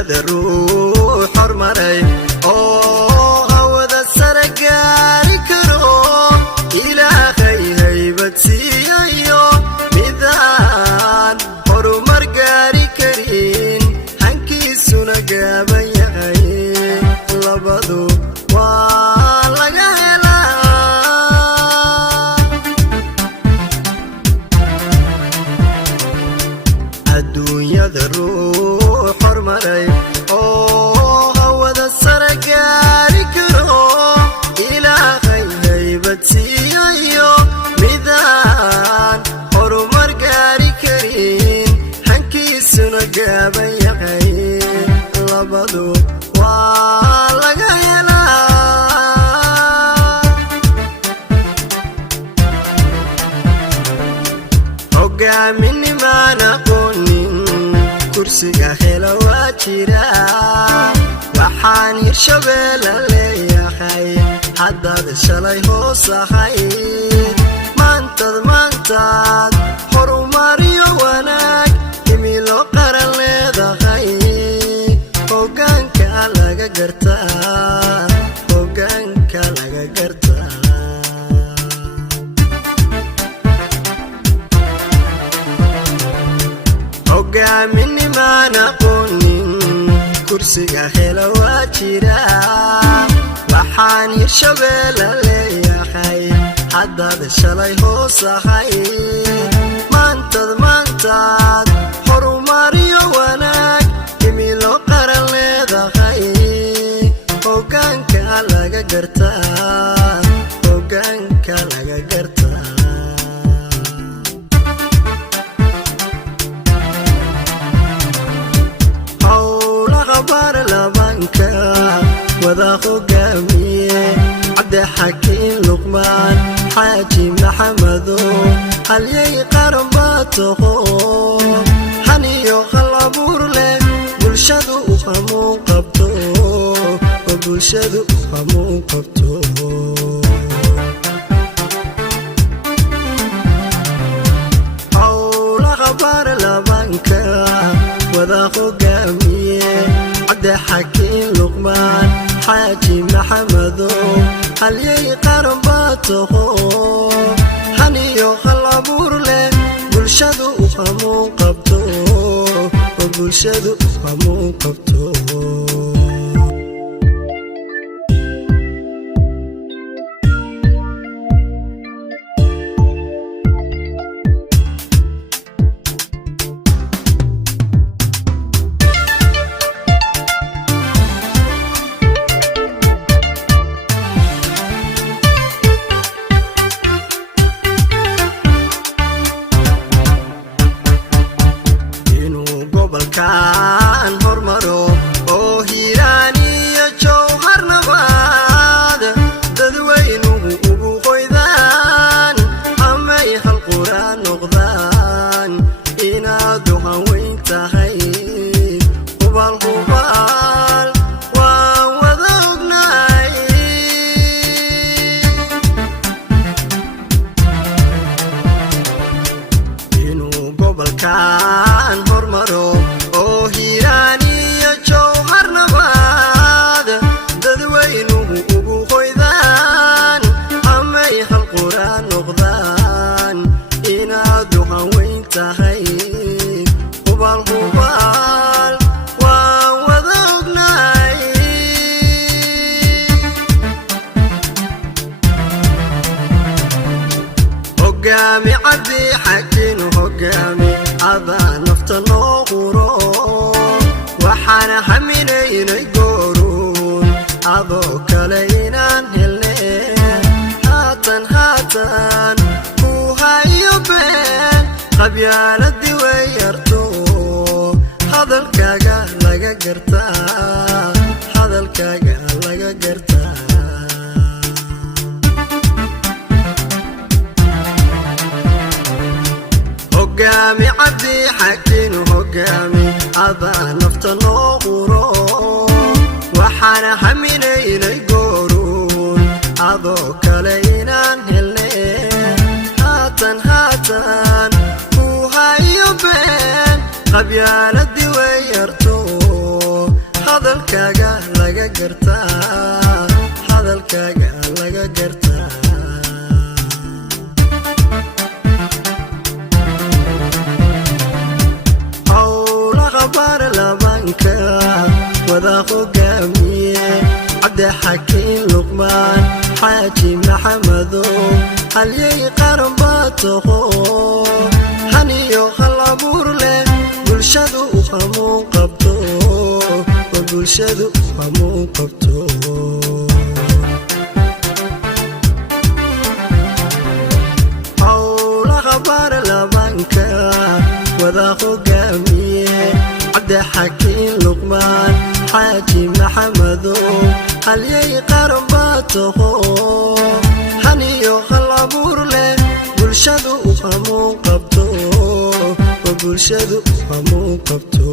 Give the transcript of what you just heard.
adduunyada ruux hormaray oo hawada sare gaari karo ilaahay haybad siiyayo midaan horumar gaari karin hankiisuna gaaban yahay labadu waa laga helaa adduunyada ruux hormaray oo hawada sare gaari karo ilaahay haybad siiyayo midaan horumar gaari karin hankiisuna gaaban yahay labadu waa laga helaa hogaaminnimaan aqoonin kursiga hela waa jira waxaan hirshabeelle leeyahay haddaad shalay hoos ahayd maantaad horumariyo wanaag himilo qaran leedahay hoggaanka laga gartaa hoggaanka laga gartaa hogaaminnimaan aqoonin kursiga hela waa jira waxaan hirshabeelle leeyahay haddaad shalay hoos ahayd maantaad horumariyo wanaag himilo qaran leedahay hoggaanka laga gartaa hoggaanka laga gartaa howlaha baarlamaanka wada hogaamiye cabdixakiin luqmaan xaaji maxamedo halyay qaran baa taho haniyo hal abuur leh bulshadu u hamuun qabto oo bulshadu u hamuun qabto howlaha baarlamaanka wada hogaamiye cabdixakiin luqmaan xaaji maxamedo halyay qaran baa taho haniyo hal abuur leh bulshadu u hamuun qabto oo bulshadu u hamuun qabto gobolkan hormaro oo hiiraan iyo jowhar nabaad dadweynuhu ugu qoydaan amay hal quraan noqdaan inaadu haweyn tahay hubaal waan wada ognahay inuu gobolkan hormaro oo hiiraan iyo jowhar nabaad dadweynuhu ugu qoydaan amay hal quraan noqdaan inaadu haweyn tahay hubaal waan wada ognahay hogaami cabdixakiin hogaami adaa nafta noo quro waxaana haminaynay gooruun adoo kale inaan helne haatan ku hayo been qabyaaladii way yarto hadalkaaga laga gartaa hadalkaaga laga gartaa hogaami cabdixakiin hogaami adaa nafta noo quro waxaana haminaynay gooruun adoo kale inaan helne haatan ku hayo been qabyaaladii way yarto gartaa hadalkaaga laga gartaa howlaha baarlamaanka wada hogaamiye cabdi xakiin luqmaan xaaji maxamedow halyay qaran baa taho haniyo hal abuur leh bulshadu hamuun qabto bulshadu hamuun qabto howlaha baarlamaanka wada hogaamiye cabdi xakiin luqmaan xaaji maxamedow halyay qaran baa taho haniyo hal abuur leh bulshadu hamuun qabto bulshadu hamuun qabto